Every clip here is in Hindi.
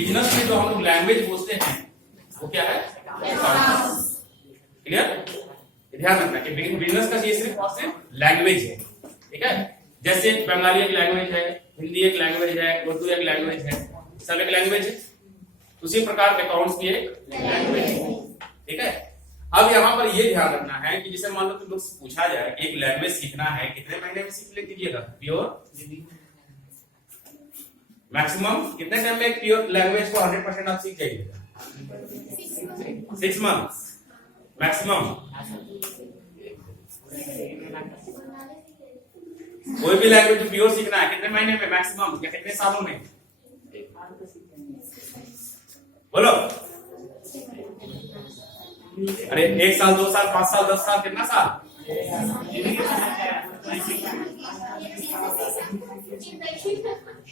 बिजनेस में जो हम लोग लैंग्वेज बोलते हैं वो क्या है? क्लियर? ध्यान रखना कि बिजनेस का ये सिर्फ और सिर्फ लैंग्वेज है, ठीक है? जैसे बंगाली एक लैंग्वेज है, हिंदी एक लैंग्वेज है, उर्दू एक लैंग्वेज है, सब एक लैंग्वेज है। उसी प्रकार अकाउंट्स की एक लैंग्वेज है, ठीक है? अब यहाँ पर ये ध्यान रखना है कि जैसे मान लो तुम लोग से पूछा जाए कि एक लैंग्वेज सीखना है, कितने महीने में सीख लीजिएगा? प्योर मैक्सिमम कितने टाइम में एक प्योर लैंग्वेज को 100% आप सीख जाइएगा? 6 मंथ्स मैक्सिमम। कोई भी लैंग्वेज प्योर सीखना है कितने महीने में मैक्सिमम, या कितने सालों में? बोलो। अरे 1 साल, 2 साल, 5 साल, 10 साल, कितना साल?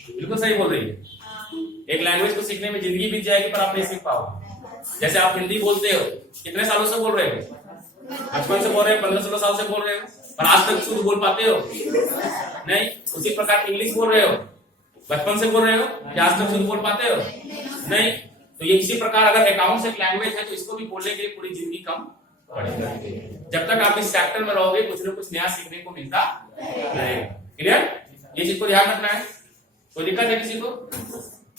बिल्कुल सही बोल रही है। एक लैंग्वेज को सीखने में जिंदगी बीत जाएगी पर आप नहीं सीख पाओगे। जैसे आप हिंदी बोलते हो, कितने सालों से बोल रहे हो? बचपन से बोल रहे हो, 15-16 साल से बोल रहे हो, पर आज तक शुद्ध बोल पाते हो? नहीं। उसी प्रकार इंग्लिश बोल रहे हो, बचपन से बोल रहे हो, क्या आज तक शुद्ध बोल पाते हो? नहीं। तो ये इसी प्रकार अगर अकाउंट्स एक लैंग्वेज है तो इसको भी बोलने के लिए पूरी जिंदगी कम पड़ेगा। जब तक आप इस सेक्टर में रहोगे कुछ न कुछ नया सीखने को मिलता रहेगा। क्लियर? ये चीज को ध्यान रखना है। कोई दिक्कत है किसी को?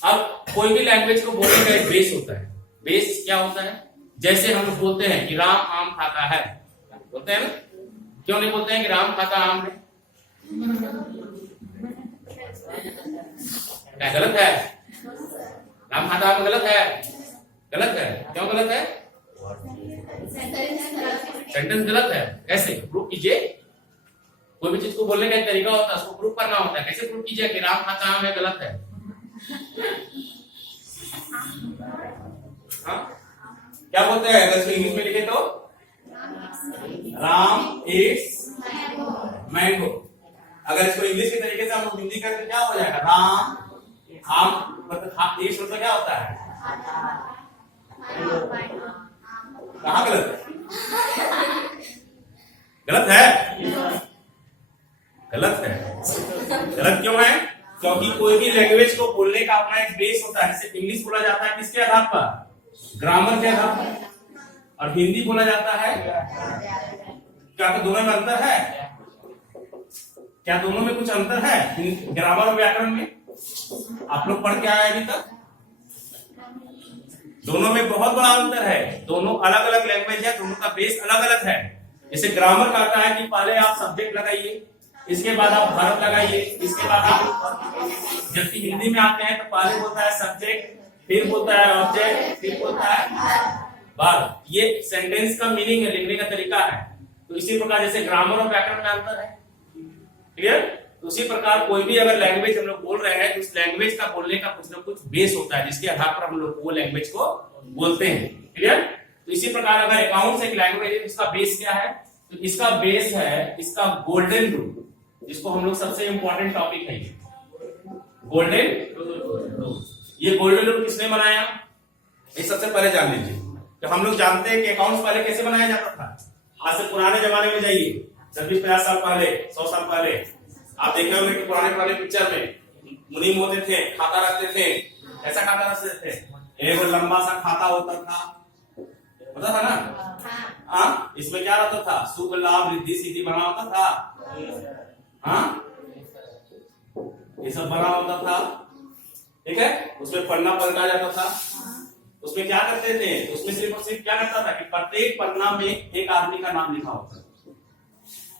अब कोई भी लैंग्वेज को बोलने का एक बेस होता है। बेस क्या होता है? जैसे हम लोग बोलते हैं कि राम आम खाता है, बोलते हैं ना? क्यों नहीं बोलते हैं कि राम खाता आम है? क्या गलत है? राम खाता आम गलत है? गलत है। क्यों गलत है? सेंटेंस गलत है। कैसे प्रूव कीजिए? कोई भी चीज को बोलने का एक तरीका होता है, उसको प्रूव करना होता है। कैसे प्रूव कीजिए कि राम खाता आम है गलत है? हाँ? क्या बोलते हैं? अगर इसको इंग्लिश में लिखे तो राम इट्स मैंगो। अगर इसको इंग्लिश के तरीके से हम लोग हिंदी करते क्या हो जाएगा? राम आम मतलब इट्स मतलब क्या होता है? कहाँ गलत है? गलत है? गलत है। गलत क्यों है? क्योंकि कोई भी लैंग्वेज को बोलने का अपना एक बेस होता है। जैसे इंग्लिश बोला जाता है किसके आधार पर? ग्रामर के आधार पर। और हिंदी बोला जाता है क्या? तो दोनों में अंतर है? क्या दोनों में कुछ अंतर है ग्रामर और व्याकरण में? आप लोग पढ़ के आए अभी तक? दोनों में बहुत बड़ा अंतर है। दोनों अलग अलग लैंग्वेज है, दोनों का बेस अलग अलग है। जैसे ग्रामर कहता है कि पहले आप सब्जेक्ट लगाइए, इसके बाद आप वर्ब लगाइए, इसके बाद आप, जबकि हिंदी में आते हैं तो पहले बोलता है सब्जेक्ट, फिर बोलता है ऑब्जेक्ट, फिर बोलता है वर्ब। ये सेंटेंस का मीनिंग है, लिखने का तरीका है। तो इसी प्रकार जैसे ग्रामर और व्याकरण में अंतर है। क्लियर? तो उसी प्रकार कोई भी अगर लैंग्वेज हम लोग बोल रहे हैं तो उस लैंग्वेज का बोलने का कुछ ना कुछ बेस होता है, जिसके आधार पर हम लोग वो लैंग्वेज को बोलते हैं। क्लियर? तो इसी प्रकार अगर अकाउंट्स एक लैंग्वेज है, इसका बेस क्या है? तो इसका बेस है इसका गोल्डन रूल, जिसको हम लोग सबसे इंपॉर्टेंट टॉपिक है गोल्डन रूल। ये गोल्डन रूल किसने बनाया? ये सबसे पहले जान लीजिए। तो हम लोग जानते हैं कि अकाउंट्स पहले कैसे बनाया जाता था। आज से पुराने जमाने में जाइए, 40-50 साल पहले, 100 साल पहले आप देखे होंगे कि पुराने पिक्चर में मुनीम होते थे, खाता रखते थे। ऐसा खाता रखते थे, एक लंबा सा खाता होता था, पता था ना? हाँ, इसमें क्या रहता था? सुख लाभ रिद्धि सिद्धि बना होता था। हाँ, ये सब बना होता था, ठीक है? उसमें पन्ना पलटा जाता था। उसमें क्या करते थे? उसमें सिर्फ और सिर्फ क्या करता था कि प्रत्येक पन्ना में एक आदमी का नाम लिखा होता था,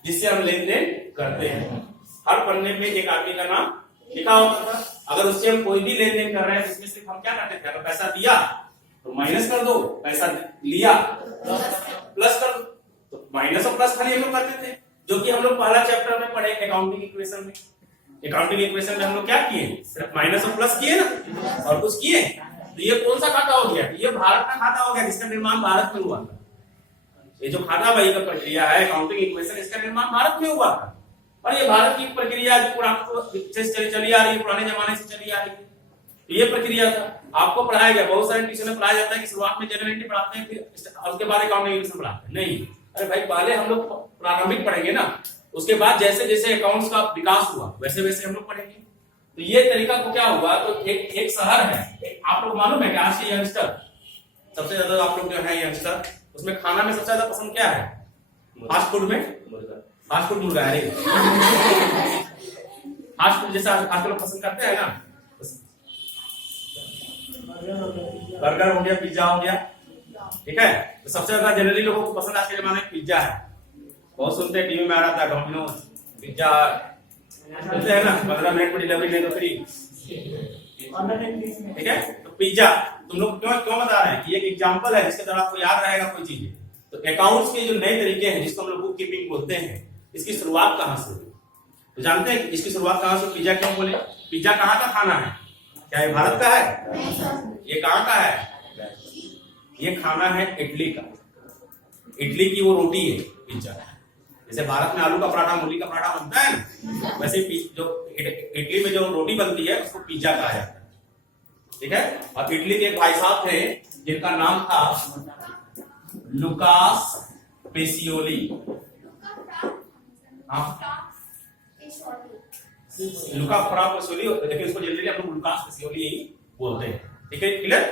जिससे हम लेन देन करते हैं। हर पन्ने में एक आदमी का नाम लिखा होता था। अगर उससे हम कोई भी लेन देन कर रहे हैं तो इसमें सिर्फ हम क्या करते थे? अगर पैसा दिया तो माइनस कर दो, पैसा लिया प्लस कर दो। तो माइनस और प्लस खाली हम लोग करते थे, जो कि हम लोग पहला चैप्टर में पढ़े अकाउंटिंग इक्वेशन में। अकाउंटिंग इक्वेशन में हम लोग क्या किए? सिर्फ माइनस और प्लस किए ना, और कुछ किए? तो ये कौन सा खाता हो गया? ये भारत का खाता हो गया, जिसका निर्माण भारत में हुआ था। ये जो खाता बही का प्रक्रिया है अकाउंटिंग इक्वेशन, इसका निर्माण भारत में हुआ था। और ये भारत की प्रक्रिया जो चली आ रही है, पुराने जमाने से चली आ रही है। ये प्रक्रिया था, आपको पढ़ाया गया। बहुत सारे ट्यूशन में पढ़ाया जाता है कि शुरुआत में जनरल पढ़ाते हैं, फिर उसके बाद अकाउंटिंग इक्वेशन पढ़ाते हैं। नहीं, अरे भाई पहले हम लोग प्रारंभिक पढ़ेंगे ना, उसके बाद जैसे जैसे अकाउंट्स का विकास हुआ वैसे वैसे हम लोग पढ़ेंगे। तो ये तरीका को क्या हुआ, तो एक शहर है, आप लोग मालूम है कि आज के यंगस्टर सबसे ज्यादा, आप लोग जो है यंगस्टर, उसमें खाना में सबसे ज्यादा पसंद क्या है? फास्ट फूड में फास्ट फूड मुर्गा है, फास्ट फूड जैसा आजकल लोग पसंद करते हैं ना, बर्गर हो गया, पिज्जा हो गया, ठीक है। तो सबसे ज्यादा जनरली लोगों को पसंद आज के जमाने में पिज्जा है। बहुत सुनते हैं टीवी में आ रहा था डोमिनोज पिज्जा, बोलते हैं ना 15 मिनट में डिलीवरी नहीं तो फ्री, ठीक है। तो पिज्जा तुम लोग क्यों क्यों बता रहे हैं कि एक एग्जांपल है जिसके द्वारा आपको याद रहेगा कोई चीज। तो अकाउंट्स के जो नए तरीके हैं जिसको हम लोग बुक कीपिंग बोलते हैं, इसकी शुरुआत कहां से हुई? तो जानते हैं कि इसकी शुरुआत कहां से? पिज्जा क्यों बोले? पिज्जा कहां का खाना है? क्या ये भारत का है? ये कहां का है? ये खाना है इटली का, इटली की वो रोटी है पिज्जा। जैसे भारत में आलू का पराठा, मूली का पराठा बनता है ना, वैसे जो इटली में जो रोटी बनती है उसको पिज्जा कहा जाता है, ठीक है। और इटली के एक भाई साहब थे जिनका नाम था लुकास पेसियोली। हाँ, लुका पेसियोली, लेकिन इसको जनरली हम लोग लुकास पेसियोली ही बोलते हैं, ठीक है, क्लियर।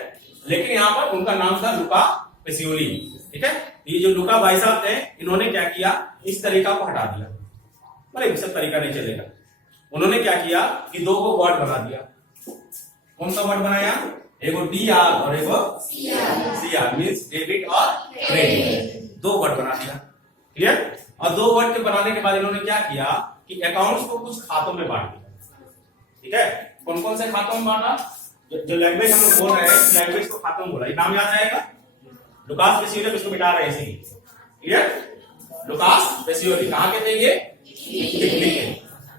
लेकिन यहाँ पर उनका नाम था लुका पेसियोली, ठीक है। ये जो लुका भाई साहब थे, इन्होंने क्या किया, इस तरीका को हटा दिया, मतलब सब तरीका नहीं चलेगा। उन्होंने क्या किया कि दो को वर्ड बना दिया। कौन सा वर्ड बनाया? एगो DR और एगो CR, मींस डेबिट और क्रेडिट, दो वर्ड बना दिया, क्लियर। और दो वर्ड के बनाने के बाद इन्होंने क्या किया कि अकाउंट्स को कुछ खातों में बांट दिया, ठीक है। कौन कौन से खातों में बांटा? जो लैंग्वेज हम लोग बोल रहे हैं, लैंग्वेज को खातों में बोला, ये नाम याद आएगा, लुकास पेसियोली, इसको मिटा रहे हैं, क्लियर। लुकास पेसियोली कहां के थे? ये इटली के।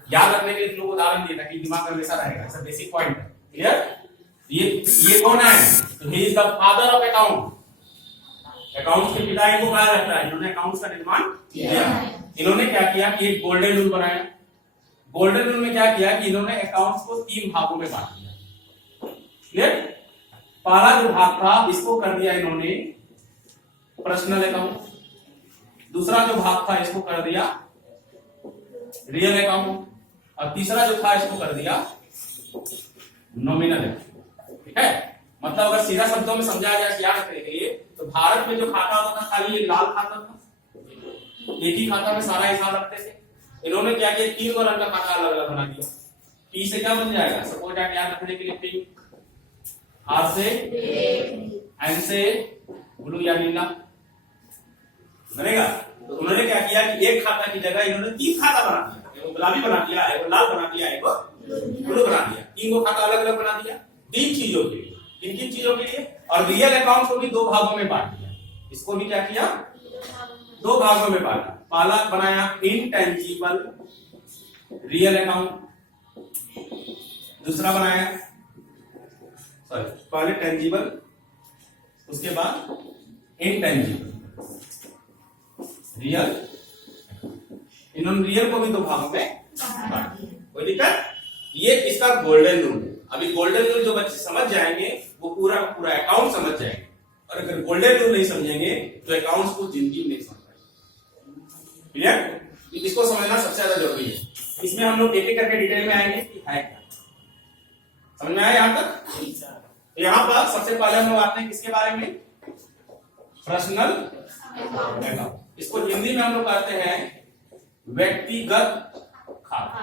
याद रखने के लिए लोग उदाहरण दिए ताकि दिमाग में हमेशा रहेगा, ऐसा बेसिक पॉइंट है, क्लियर। ये कौन है? तो he is the father of account, accounts के पिता इनको कहा जाता है, इन्होंने अकाउंट्स का निर्माण किया। इन्होंने क्या किया कि एक गोल्डन रूल बनाया। गोल्डन रूल में क्या किया कि इन्होंने अकाउंट्स को 3 भागों में बांट दिया, क्लियर। पहला जो भाग था इसको कर दिया इन्होंने पर्सनल अकाउंट, दूसरा जो भाग था इसको कर दिया रियल अकाउंट, और तीसरा जो था इसको कर दिया नॉमिनल अकाउंट, ठीक है। मतलब अगर सीधा शब्दों में समझाया जाए याद रखने के लिए, तो भारत में जो खाता होता था खाली ये लाल खाता था, एक ही खाता में सारा हिसाब रखते थे। इन्होंने क्या किया, 3 रंग का खाता अलग अलग बना दिया। पी से क्या बन जाएगा? सपोज आप याद रखने के लिए पिंक, आर से एन से ब्लू या नीला बनेगा। तो उन्होंने क्या किया कि एक खाता की जगह इन्होंने 3 खाता बना दिया, एगो गुलाबी बना दिया, एगो लाल बना दिया, एगो ब्लू बना दिया। 3 को खाता अलग अलग बना दिया 3 चीजों के लिए, किन चीजों के लिए। और रियल अकाउंट को भी 2 भागों में बांट दिया, इसको भी क्या किया 2 भागों में बांटा। पहला बनाया इनटेंजिबल रियल अकाउंट, दूसरा बनाया पहले टेंजिबल, उसके बाद इनटेंजिबल रियल। इन्होंने रियल को भी 2 भागों में बांट दिया, कोई दिक्कत? ये इसका गोल्डन रूल है। अभी गोल्डन रूल जो बच्चे समझ जाएंगे वो पूरा पूरा अकाउंट समझ जाएंगे, और अगर गोल्डन रूल नहीं समझेंगे तो अकाउंट्स को जिंदगी में नहीं समझ पाएंगे, क्लियर। इसको समझना सबसे ज्यादा जरूरी है। इसमें हम लोग एक एक करके डिटेल में आएंगे कि है क्या, समझ में आया यहां तक? तो यहां पर सबसे पहले हम लोग आते हैं किसके बारे में? Personal account. इसको हिंदी में हम लोग कहते हैं व्यक्तिगत खाता,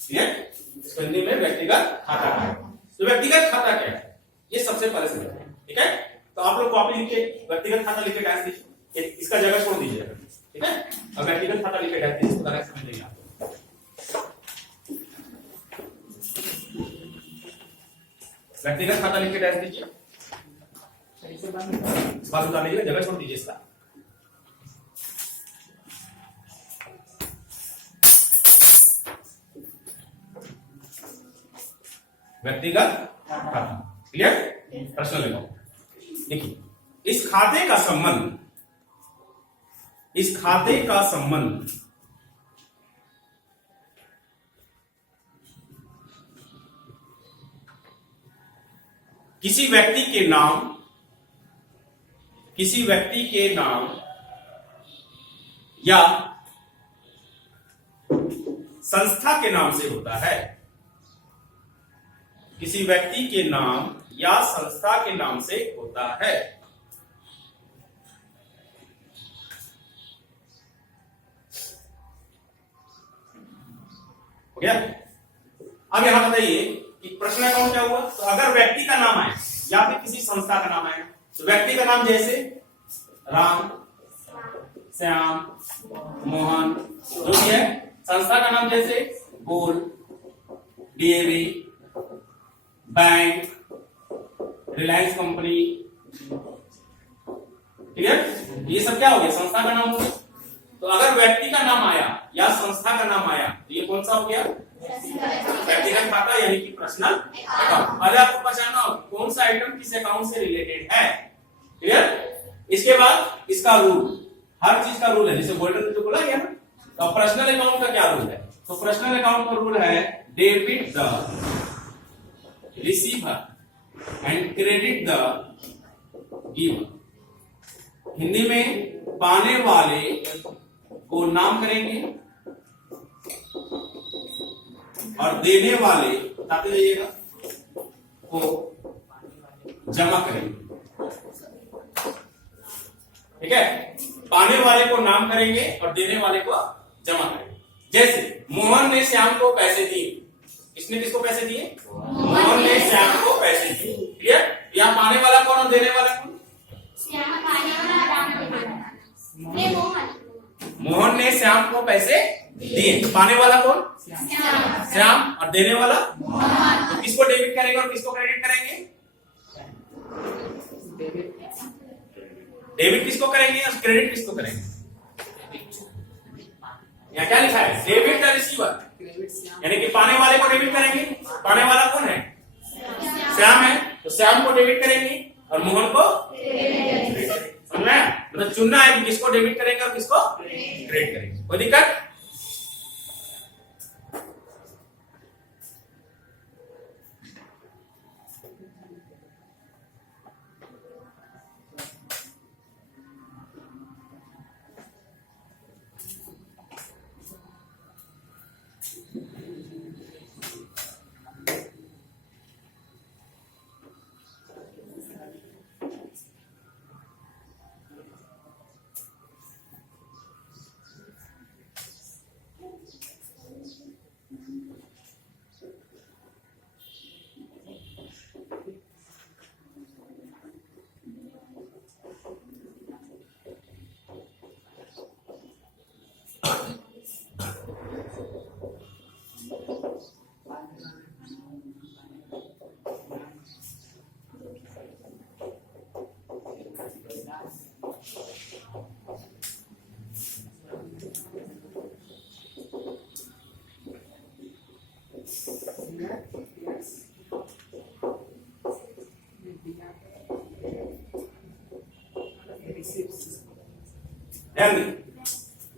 ठीक है। इसको हिंदी में व्यक्तिगत खाता है। तो व्यक्तिगत खाता क्या है ये सबसे पहले समझते हैं, ठीक है। तो आप लोग कॉपी लिख के व्यक्तिगत खाता लिख के डाल दीजिए, इसका जगह छोड़ दीजिए, ठीक है। अब व्यक्तिगत खाता लिख के डाल दीजिए, इसको तरह समझ लेंगे आप। व्यक्तिगत खाता लिख के डाल दीजिए, बात बता लीजिए, जगह छोड़ दीजिए इसका। व्यक्तिगत खाता, क्लियर। Personal account. देखिए इस खाते का संबंध, इस खाते का संबंध किसी व्यक्ति के नाम, किसी व्यक्ति के नाम या संस्था के नाम से होता है। किसी व्यक्ति के नाम या संस्था के नाम से होता है। हो गया। अब यहां बताइए कि प्रश्न अकाउंट क्या हुआ। तो अगर व्यक्ति का नाम आए या फिर किसी संस्था का नाम आए, तो व्यक्ति का नाम जैसे राम, श्याम, मोहन जो भी है, संस्था का नाम जैसे गोल, डीएवी, बैंक, रिलायंस कंपनी, ठीक है, ये सब क्या हो गया, संस्था का नाम हो गया। तो अगर व्यक्ति का नाम आया या संस्था का नाम आया तो ये कौन सा हो गया, व्यक्तिगत खाता यानी कि पर्सनल अकाउंट। पहले आपको पहचानना हो कौन सा आइटम किस अकाउंट से रिलेटेड है, क्लियर। इसके बाद इसका रूल, हर चीज का रूल है, जैसे गोल्डन जो बोला गया ना। तो पर्सनल अकाउंट का क्या रूल है, तो पर्सनल अकाउंट का रूल है debit the receiver and credit the giver. Hindi में पाने वाले को नाम करेंगे और देने वाले बताते जाइएगा को जमा करेंगे, ठीक है। पाने वाले को नाम करेंगे और देने वाले को जमा करेंगे। जैसे मोहन ने श्याम को पैसे दिए, किसने किसको पैसे दिए, मोहन ने श्याम को पैसे दिए, क्लियर। यहाँ पाने वाला कौन और देने वाला कौन, मोहन ने श्याम को पैसे दिए, पाने वाला कौन, श्याम, और देने वाला तो किसको डेबिट करेंगे और किसको क्रेडिट करेंगे, डेबिट किसको करेंगे और क्रेडिट किसको करेंगे। यहाँ क्या लिखा है, डेबिट द रिसीवर, यानी कि पाने वाले को डेबिट करेंगे। पाने वाला कौन है, श्याम है, तो श्याम को डेबिट करेंगे और मोहन को समझना है, मतलब चुनना है कि किसको डेबिट करेंगे और किसको क्रेडिट करेंगे। कोई दिक्कत।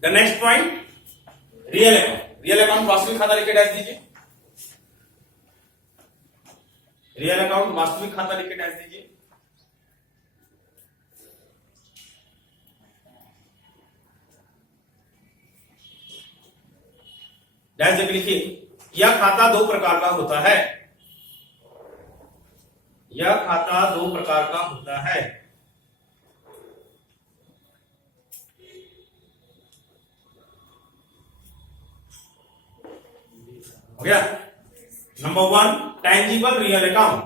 The next point, real account. Real account वास्तविक खाता लिख के डैश दीजिए, रियल अकाउंट वास्तविक खाता लिख के डैश दीजिए। डैश देकर लिखिए, यह खाता दो प्रकार का होता है, यह खाता दो प्रकार का होता है। हो गया। Number one, tangible real account.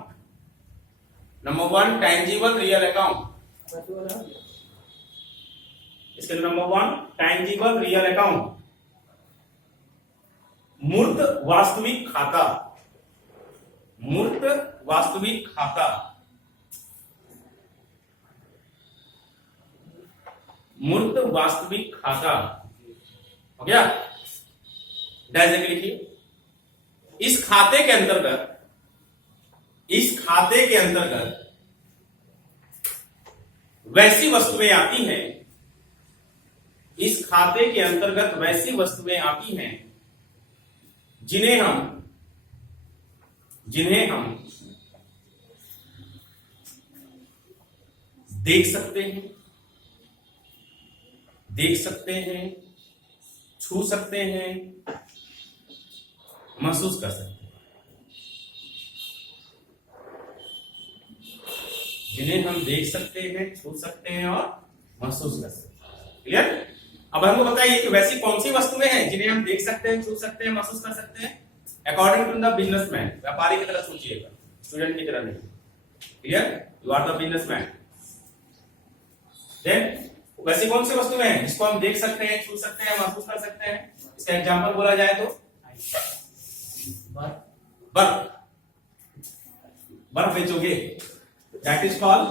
Number one, tangible real account. इसके number one, tangible real account, मूर्त वास्तविक खाता, मूर्त वास्तविक खाता, मूर्त वास्तविक खाता। हो गया। डैश देके लिखिए, इस खाते के अंतर्गत, इस खाते के अंतर्गत वैसी वस्तुएं आती हैं, इस खाते के अंतर्गत वैसी वस्तुएं आती हैं जिन्हें हम देख सकते हैं, छू सकते हैं, महसूस कर सकते हैं। जिन्हें हम देख सकते हैं, छू सकते हैं और महसूस कर सकते हैं। क्लियर? अब हमको बताइए कि वैसी कौन सी वस्तुएं हैं जिन्हें हम देख सकते हैं, छू सकते हैं, महसूस कर सकते हैं? अकॉर्डिंग टू द बिजनेसमैन, व्यापारी की तरह सोचिएगा, स्टूडेंट की तरह नहीं। Clear? You are the businessman. Then वैसी कौन सी वस्तुएं हैं जिसको हम देख सकते हैं, छू सकते हैं, महसूस कर सकते हैं? इसका एग्जांपल बोला जाए तो बर्फ। बर्फ बेचोगे, दैट इज कॉल्ड,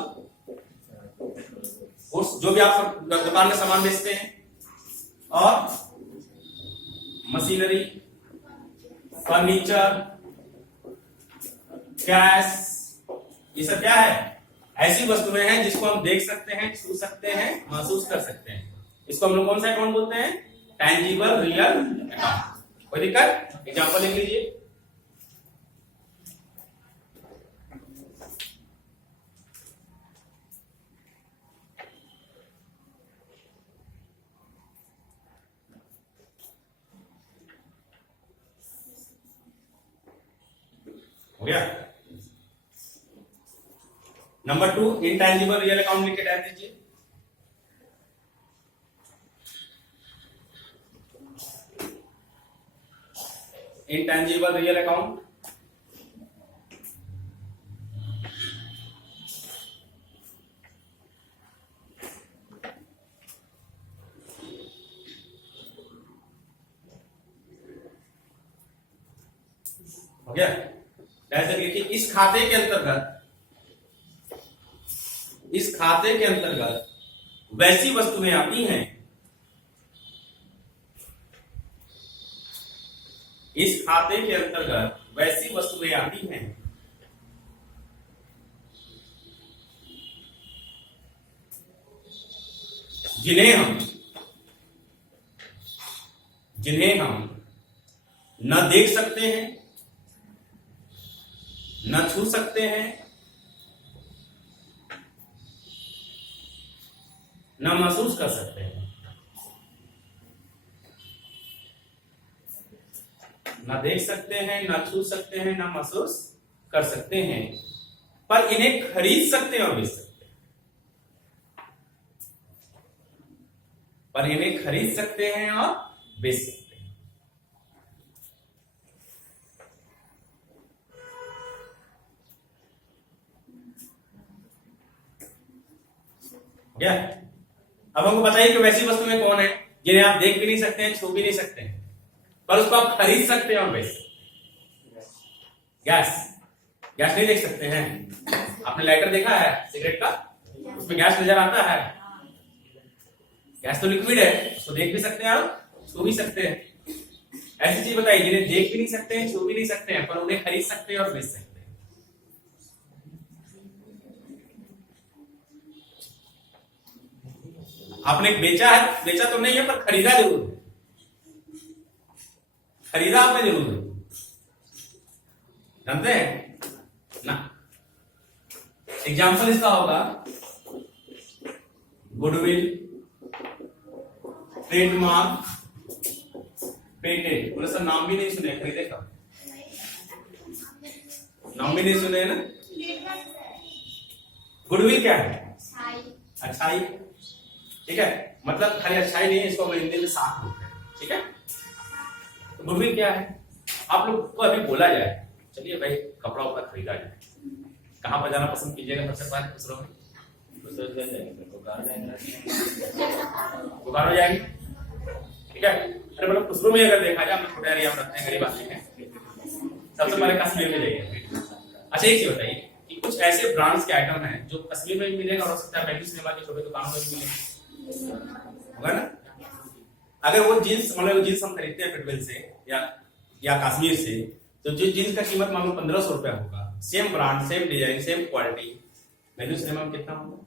जो भी आप दुकान में सामान बेचते हैं, और मशीनरी, फर्नीचर, गैस, ये सब क्या है? ऐसी वस्तुएं हैं जिसको हम देख सकते हैं, छू सकते हैं, महसूस कर सकते हैं। इसको हम लोग कौन सा अकाउंट बोलते हैं? Tangible real account. कोई दिक्कत? एग्जांपल लिख लीजिए। हो गया? नंबर 2, इंटैंजिबल रियल अकाउंट लिख के डाल दीजिए। इंटैंजिबल रियल अकाउंट, हो गया? जैसे देखिए इस खाते के अंतर्गत, इस खाते के अंतर्गत वैसी वस्तुएं आती हैं, इस खाते के अंतर्गत वैसी वस्तुएं आती हैं जिन्हें हम न देख सकते हैं, न छू सकते हैं, न महसूस कर सकते हैं। न देख सकते हैं, न छू सकते हैं, न महसूस कर सकते हैं, पर इन्हें खरीद सकते हैं और बेच सकते हैं। पर इन्हें खरीद सकते हैं और बेच सकते हैं। क्या? अब हमको बताइए कि वैसी वस्तुएं कौन है जिन्हें आप देख भी नहीं सकते हैं, छू भी नहीं सकते हैं, पर उसको आप खरीद सकते हैं और बेच सकते हैं। गैस। गैस नहीं देख सकते हैं। आपने लाइटर देखा है सिगरेट का? उसमें गैस नजर आता है। गैस तो लिक्विड है, उसको देख भी सकते हैं और छू भी सकते हैं। ऐसी चीज बताइए जिन्हें देख भी नहीं सकते हैं, छू भी नहीं सकते हैं, पर उन्हें खरीद सकते हैं और बेच सकते हैं। आपने बेचा है, बेचा तो नहीं है, पर खरीदा जरूर है। खरीदा आपने जरूर है, जानते हैं ना? एग्जाम्पल इसका होगा गुडविल, ट्रेडमार्क, पेटेंट। बोले सर नाम भी नहीं सुने, खरीदे का नाम भी नहीं सुने ना? गुडविल क्या है? अच्छाई। ठीक है, मतलब खाली अच्छाई नहीं है, इसको हम हिंदी में साख बोलते हैं। ठीक है, तो गुडविल क्या है? आप लोग को अभी बोला जाए, चलिए भाई कपड़ा उपड़ा खरीदा जाए, कहाँ पर जाना पसंद कीजिएगा सबसे पहले? खुसरो में। बुखार हो जाएंगे। ठीक है, अरे मतलब खुसरो में अगर देखा जाए, हम छोटे एरिया में रहते हैं, गरीब आदमी हैं, सबसे पहले कश्मीर में जाइए। अच्छा एक चीज बताइए कि कुछ ऐसे ब्रांड्स के आइटम हैं जो कश्मीर में भी मिलेगा और हो सकता है वैल्यू सिनेमा की छोटे दुकानों में भी मिलेगा, होगा ना? अगर वो जींस, मतलब जींस हम खरीदते हैं फिटवेल से या कश्मीर से, तो जो जींस का कीमत मान लो 1500 रुपया होगा, same brand, same design, same quality, value cinema में कितना होगा?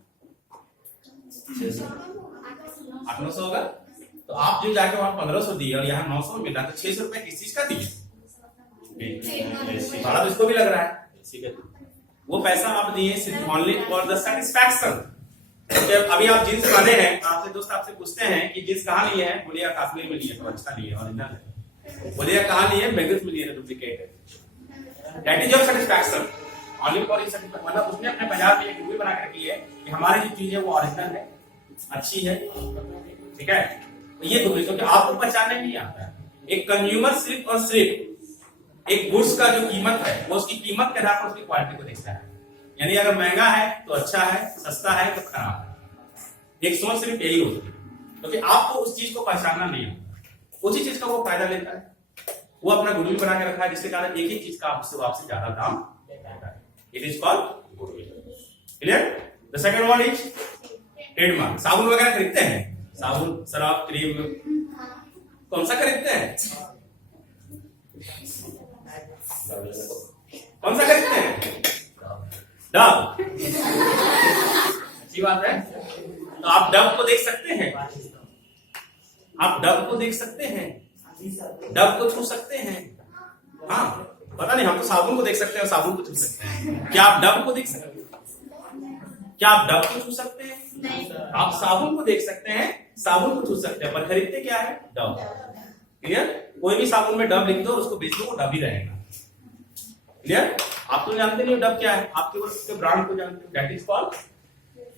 800-900 होगा। तो आप जो जाके वहां 1500 दिए और यहाँ 900 में मिला, तो 600 रुपया किस चीज का दिए? भाड़ा तो इसको भी लग रहा है। वो पैसा आप दिए सिर्फ ओनली फॉर द सेटिस्फैक्शन। अभी आप जींस वाले हैं, आपसे दोस्त आपसे पूछते हैं कि जींस कहाँ लिए हैं? बोलिए कश्मीर में लिए, तो अच्छा लिए, ओरिजिनल है। बोलिए कहाँ लिए? बेगूस में लिए, डुप्लीकेट है। That is your satisfaction only for, मतलब उसने अपने बाजार में बना के रखी है कि हमारी जो चीज है वो ओरिजिनल है, अच्छी है, ठीक है। तो ये गुड, क्योंकि आपको पहचानने नहीं आता है। एक कंज्यूमर सिर्फ और सिर्फ एक गुड्स का जो कीमत है वो उसकी कीमत के आधार पर उसकी क्वालिटी को देखता है। यानी अगर महंगा है तो अच्छा है, सस्ता है तो खराब है। एक सोच सिर्फ यही होती है, क्योंकि आपको उस चीज को पहचानना नहीं आता, उसी चीज का वो फायदा लेता है। वो अपना गुडविल बना के रखा है, जिसके कारण एक ही चीज का आपसे ज्यादा दाम लेता है। It is called goodwill. Clear? The second one is trademark. साबुन वगैरह खरीदते हैं, साबुन, शराब, क्रीम, कौन सा खरीदते हैं? कौन सा खरीदते हैं? डब। अच्छी बात है। तो आप डब को देख सकते हैं, आप डब को देख सकते हैं, डब को छू सकते हैं। हाँ, पता नहीं, हम तो साबुन को देख सकते हैं और साबुन को छू सकते हैं। क्या आप डब को देख सकते हैं? क्या आप डब को छू सकते हैं? आप साबुन को देख सकते हैं, साबुन को छू सकते हैं, पर खरीदते क्या है? डब। क्लियर? कोई भी साबुन में डब लिख दो, उसको बेच दो, वो डब ही रहेगा। क्लियर? आप तो जानते नहीं हो डब क्या है, आप केवल उसके ब्रांड को जानते हो। That is called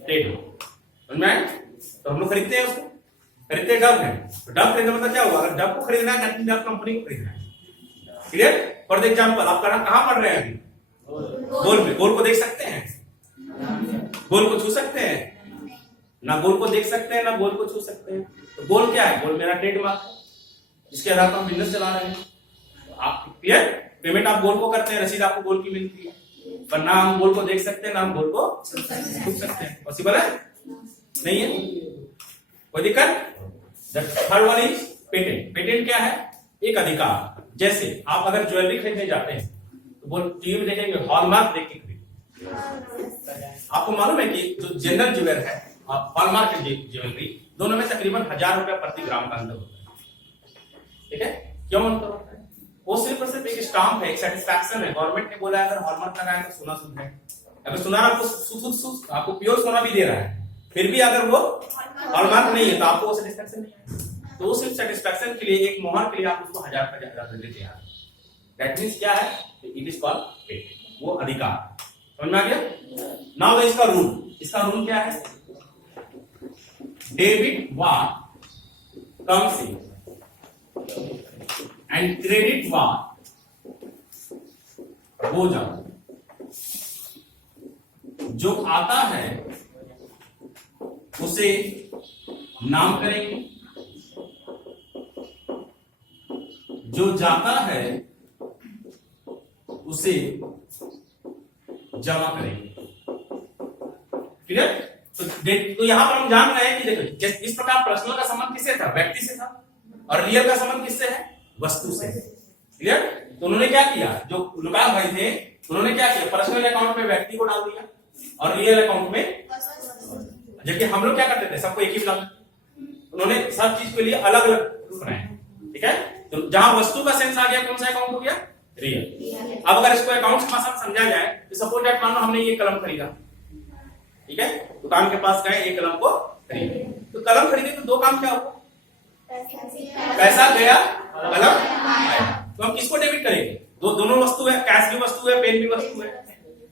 trademark. समझ में आया? तो हम लोग खरीदते हैं, उसको खरीदते डब है, तो डब खरीदना मतलब क्या हुआ? अगर डब को खरीदना है, डब कंपनी को खरीदना है। क्लियर? फॉर एग्जाम्पल, आप कहां पढ़ रहे हैं अभी? गोल में। गोल को देख सकते हैं, गोल को छू सकते हैं? ना गोल को देख सकते हैं, ना गोल को छू सकते हैं। तो गोल क्या है? गोल मेरा ट्रेडमार्क है, जिसके आधार पर हम बिजनेस चला रहे हैं। तो आप क्लियर? पेमेंट आप गोल को करते हैं, रसीद आपको गोल की मिलती है, पर ना हम गोल को देख सकते हैं, ना हम गोल को छू सकते हैं। पॉसिबल है? नहीं है? कोई दिक्कत? Third one is patent. Patent क्या है? एक अधिकार। जैसे आप अगर ज्वेलरी खरीदने जाते हैं तो वो टीवी देखेंगे, हॉलमार्क देख के खरीदेंगे। आपको मालूम है कि जो जनरल ज्वेलर है और हॉलमार्क ज्वेलरी, दोनों में तकरीबन 1000 रुपया प्रति ग्राम का अंतर होता है। ठीक है? क्यों अंतर होता है? वो सिर्फ और सिर्फ एक स्टाम्प है, एक सेटिस्फैक्शन है। गवर्नमेंट ने बोला अगर हॉलमार्क लगाएंगे तो सोना शुद्ध है। अगर सोना आपको प्योर सोना भी दे रहा है, फिर भी अगर वो हॉलमार्क नहीं है तो आपको वो सेटिस्फैक्शन नहीं है। तो सिर्फ सेटिस्फैक्शन के लिए, एक मोहर के लिए आप उसको 1000 का ज्यादा कर देते हैं। दैट मींस क्या है? इट इज कॉल्ड पेटेंट, वो अधिकार। समझ में आ गया? नाउ इसका रूल, इसका रूल क्या है? Debit what comes in and credit what goes out. जो आता है उसे नाम करेंगे, जो जाता है उसे जमा करेंगे। क्लियर? तो यहां पर हम जान रहे हैं कि देखो, इस प्रकार पर्सनल का संबंध किससे था? व्यक्ति से था, और रियल का संबंध किससे है? वस्तु से। क्लियर? तो उन्होंने क्या किया? जो लुका भाई थे, उन्होंने क्या किया? पर्सनल अकाउंट में व्यक्ति को डाल दिया और रियल अकाउंट में, जबकि हम लोग क्या करते थे? सबको एक ही डाल। उन्होंने सब चीज के लिए अलग अलग बनाए। ठीक है? तो जहां वस्तु का सेंस आ गया, कौन सा अकाउंट हो गया? रियल। अब अगर इसको अकाउंट्स के भाषा में समझा जाए तो सपोज दैट मान लो हमने ये कलम खरीदा, ठीक है, दुकान के पास गए, एक कलम को खरीदे, तो कलम खरीदे तो दो काम क्या हुआ? पैसा गया, कलम आया। तो हम किसको डेबिट करेंगे? दोनों वस्तु है, कैश भी वस्तु है, पेन भी वस्तु है,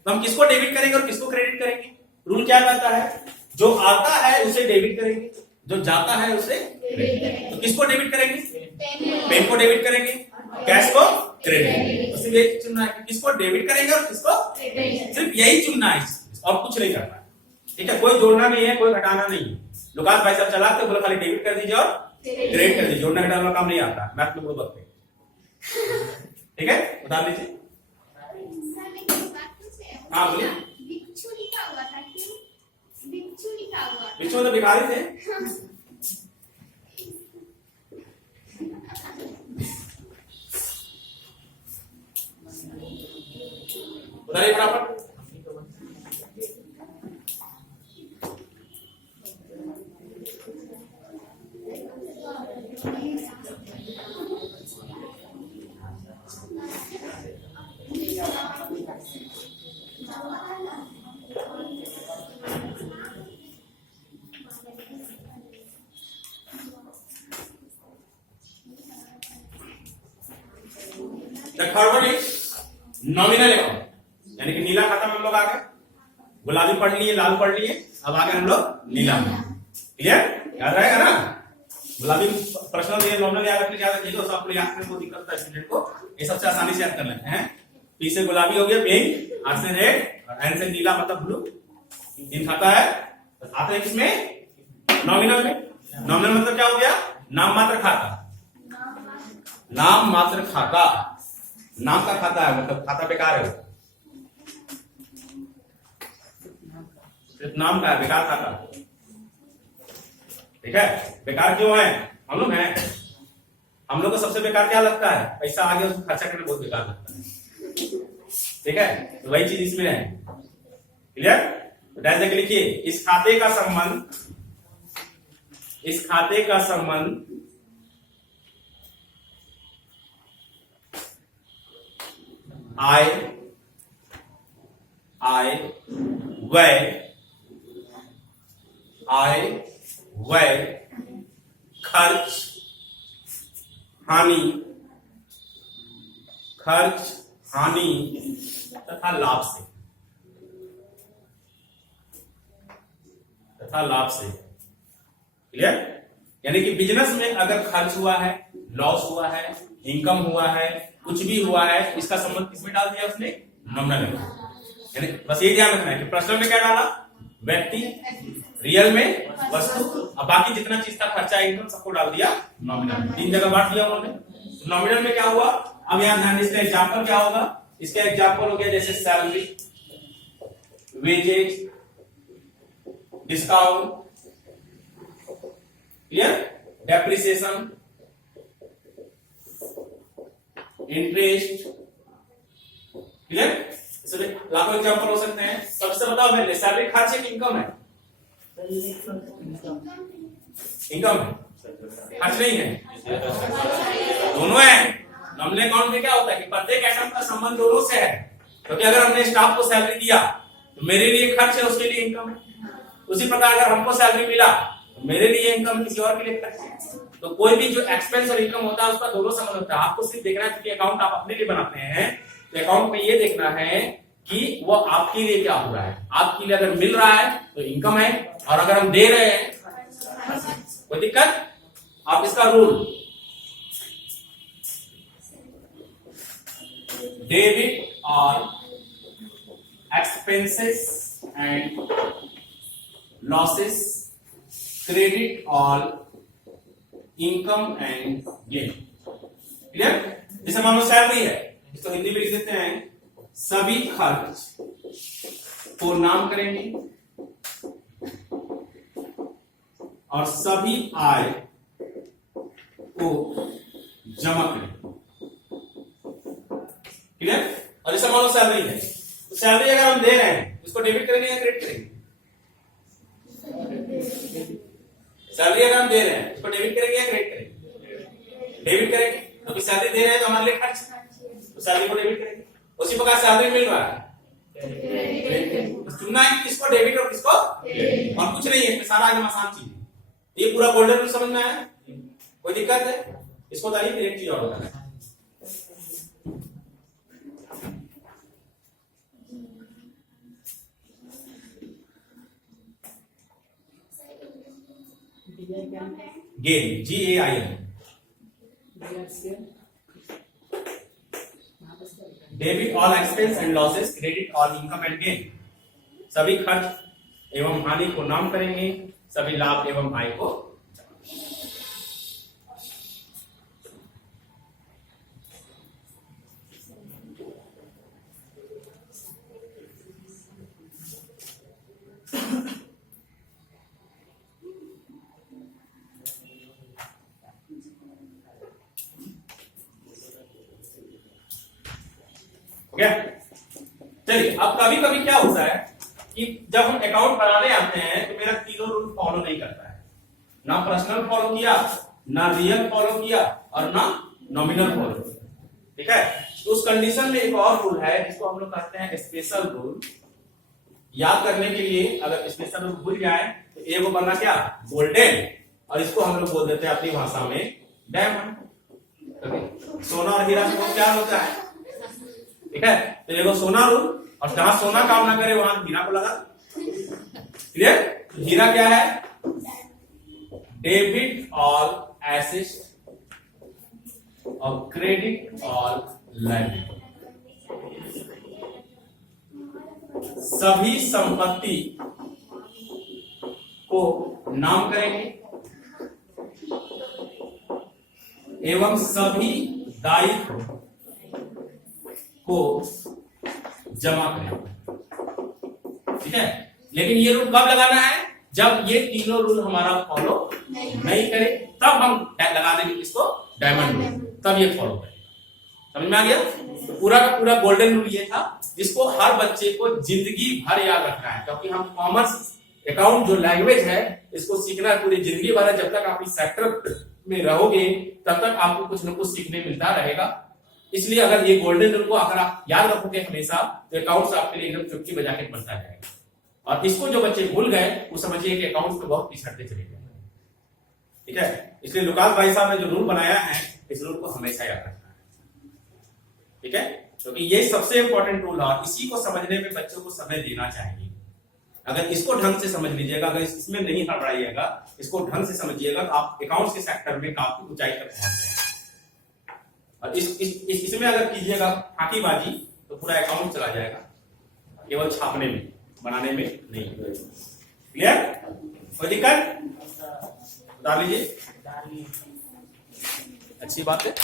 तो हम किसको डेबिट करेंगे और किसको क्रेडिट करेंगे? रूल क्या कहता है? जो आता है उसे डेबिट करेंगे, जो जाता है उसे क्रेडिट करेंगे। तो किसको डेबिट करेंगे? पेन को डेबिट करेंगे, कैश को क्रेडिट। तो सिर्फ यही चुनना है कि किसको डेबिट करेंगे और किसको, सिर्फ यही चुनना है, और कुछ नहीं करना। ठीक है? कोई जोड़ना नहीं है, कोई घटाना नहीं है। दुकान भाई साहब चलाते बोले खाली डेबिट कर दीजिए और क्रेडिट कर दीजिए, जोड़ना घटाना काम नहीं आता मैथ में बरोबर पे। ठीक है? बता दीजिए। हाँ बोलिए। बिच्छू तो भिखारी थे। बताइए बराबर। नॉमिनल अकाउंट, यानी कि नीला खाता में हम लोग आ गए, गुलाबी पढ़ लिए, लाल पढ़ लिए, अब आगे हम लोग नीला में। क्लियर? याद रहेगा ना? गुलाबी प्रश्न दिए, नॉर्मल याद रखने याद रखिए, तो सब आपको याद करने को दिक्कत होता है स्टूडेंट को, ये सबसे आसानी से याद कर लेते हैं। पी से गुलाबी हो गया पिंक, आर से रेड और एन से नीला मतलब ब्लू। इन खाता है, आता है किसमें? नॉमिनल में। नॉमिनल मतलब क्या हो गया? नाम मात्र खाता। नाम मात्र खाता, नाम का खाता है, मतलब खाता बेकार है, सिर्फ नाम का है, बेकार खाता। ठीक है? बेकार क्यों है? हम लोग हैं, हम लोग को सबसे बेकार क्या लगता है? पैसा आगे उसको खर्चा करना बहुत बेकार लगता है। ठीक है? तो वही चीज इसमें है। क्लियर? तो डायरेक्ट करके लिखिए, इस खाते का संबंध, इस खाते का संबंध आय, आय व्यय, आय व्यय, खर्च हानि, खर्च हानि तथा लाभ से, तथा लाभ से। क्लियर? यानी कि बिजनेस में अगर खर्च हुआ है, लॉस हुआ है, इनकम हुआ है, कुछ भी हुआ है, इसका संबंध किसमें डाल दिया उसने? नॉमिनल में। यानी बस ये ध्यान रखना है कि प्रश्न में क्या डाला? व्यक्ति, रियल में वस्तु, अब बाकी जितना चीज का खर्चा इनकम सबको डाल दिया नॉमिनल में। 3 जगह बांट दिया उन्होंने। नॉमिनल में क्या हुआ? अब यहाँ ध्यान, इसका एग्जाम्पल क्या होगा? इसका एग्जाम्पल हो गया जैसे salary, wages, discount, clear? Depreciation, interest. Clear? इसलिए लाखों एग्जाम्पल हो सकते हैं। सबसे बताओ मेरे, सैलरी खर्च है कि इनकम है? इनकम है, खर्च नहीं है, दोनों है। नॉमिनल अकाउंट में क्या होता है कि प्रत्येक आइटम का संबंध दोनों से है, क्योंकि अगर हमने स्टाफ को सैलरी दिया तो मेरे लिए खर्च है, उसके लिए इनकम है। उसी प्रकार अगर हमको सैलरी मिला तो मेरे लिए इनकम, किसी और के लिए खर्च है। तो कोई भी जो एक्सपेंस और इनकम होता है उसका दोनों संबंध होता है। आपको सिर्फ देखना है कि अकाउंट आप अपने लिए बनाते हैं, तो अकाउंट में ये देखना है कि वो आपके लिए क्या हो रहा है। आपके लिए अगर मिल रहा है तो इनकम है, और अगर हम दे रहे हैं कोई दिक्कत? आप इसका रूल, डेबिट और एक्सपेंसेस एंड लॉसेस, क्रेडिट और इनकम एंड गेन। क्लियर? जैसे मान लो सैलरी है, इसको हिंदी में लिख देते हैं, सभी खर्च को नाम करेंगे और सभी आय को जमा करेंगे। क्लियर? और जैसे मान लो सैलरी है, तो सैलरी अगर हम दे रहे हैं उसको डेबिट करेंगे या क्रेडिट करेंगे? सैलरी अगर हम दे रहे हैं उसको डेबिट करेंगे या क्रेडिट करेंगे? डेबिट करेंगे, क्योंकि सैलरी दे रहे हैं तो हमारे लिए खर्च, तो सैलरी को डेबिट करेंगे। उसी प्रकार सैलरी मिल रहा है, चुनना है किसको डेबिट और किसको, और कुछ नहीं है, सारा एकदम आसान चीज है। ये पूरा गोल्डन रूल समझ में आया? कोई दिक्कत है? इसको बताइए, एक चीज और बताना है। Gain, GAIN, debit all expense and losses, credit all income and gain. सभी खर्च एवं हानि को नाम करेंगे, सभी लाभ एवं आय को। चलिए, अब कभी कभी क्या होता है कि जब हम अकाउंट बनाने आते हैं तो मेरा तीनों रूल फॉलो नहीं करता है। ना पर्सनल फॉलो किया, ना रियल फॉलो किया और ना नॉमिनल फॉलो किया। ठीक है? तो उस कंडीशन में एक और रूल है जिसको हम लोग कहते हैं स्पेशल रूल। याद करने के लिए अगर स्पेशल रूल भूल जाए तो ए वो बनना क्या? गोल्डन, और इसको हम लोग बोल देते हैं अपनी भाषा में डायमंड। सोना और हीरा में क्या होता है? ठीक है? तो ये सोना रूल, और जहां सोना काम ना करे वहां हीरा को लगा क्लियर? हीरा क्या है? डेबिट ऑल एसेट्स और क्रेडिट ऑल लायबिलिटी। सभी संपत्ति को नाम करेंगे एवं सभी दायित्व को जमा करेंगे। ठीक है, लेकिन ये रूल कब लगाना है? जब ये तीनों रूल हमारा फॉलो नहीं करे तब हम लगा देंगे इसको डायमंड रूल, तब ये फॉलो करेगा। समझ में आ गया? तो पूरा का पूरा गोल्डन रूल ये था जिसको हर बच्चे को जिंदगी भर याद रखना है, क्योंकि हम कॉमर्स अकाउंट जो लैंग्वेज है इसको सीखना है पूरी जिंदगी भर है। जब तक आप इस सेक्टर में रहोगे तब तक आपको कुछ न कुछ सीखने मिलता रहेगा। इसलिए अगर ये गोल्डन रूल को अगर आप याद रखोगे हमेशा तो अकाउंट्स आपके लिए एकदम चुटकी बजा के बनता जाएगा। और इसको जो बच्चे भूल गए वो समझिए कि अकाउंट्स में बहुत पिछड़ते चले गए। ठीक है, इसलिए लुकास भाई साहब ने जो रूल बनाया है इस रूल को हमेशा याद रखना है। ठीक है, क्योंकि ये सबसे इंपॉर्टेंट रूल है, इसी को समझने में बच्चों को समय देना चाहिए। अगर इसको ढंग से समझ लीजिएगा, अगर इसमें नहीं हड़बड़ाइएगा, इसको ढंग से समझिएगा तो आप अकाउंट्स के सेक्टर में काफी ऊंचाई तक पहुंच जाएंगे। और इसमें अगर कीजिएगा फाकीबाजी तो पूरा अकाउंट चला जाएगा, केवल छापने में, बनाने में नहीं। क्लियर? कोई दिक्कत? बता लीजिए। अच्छी बात है।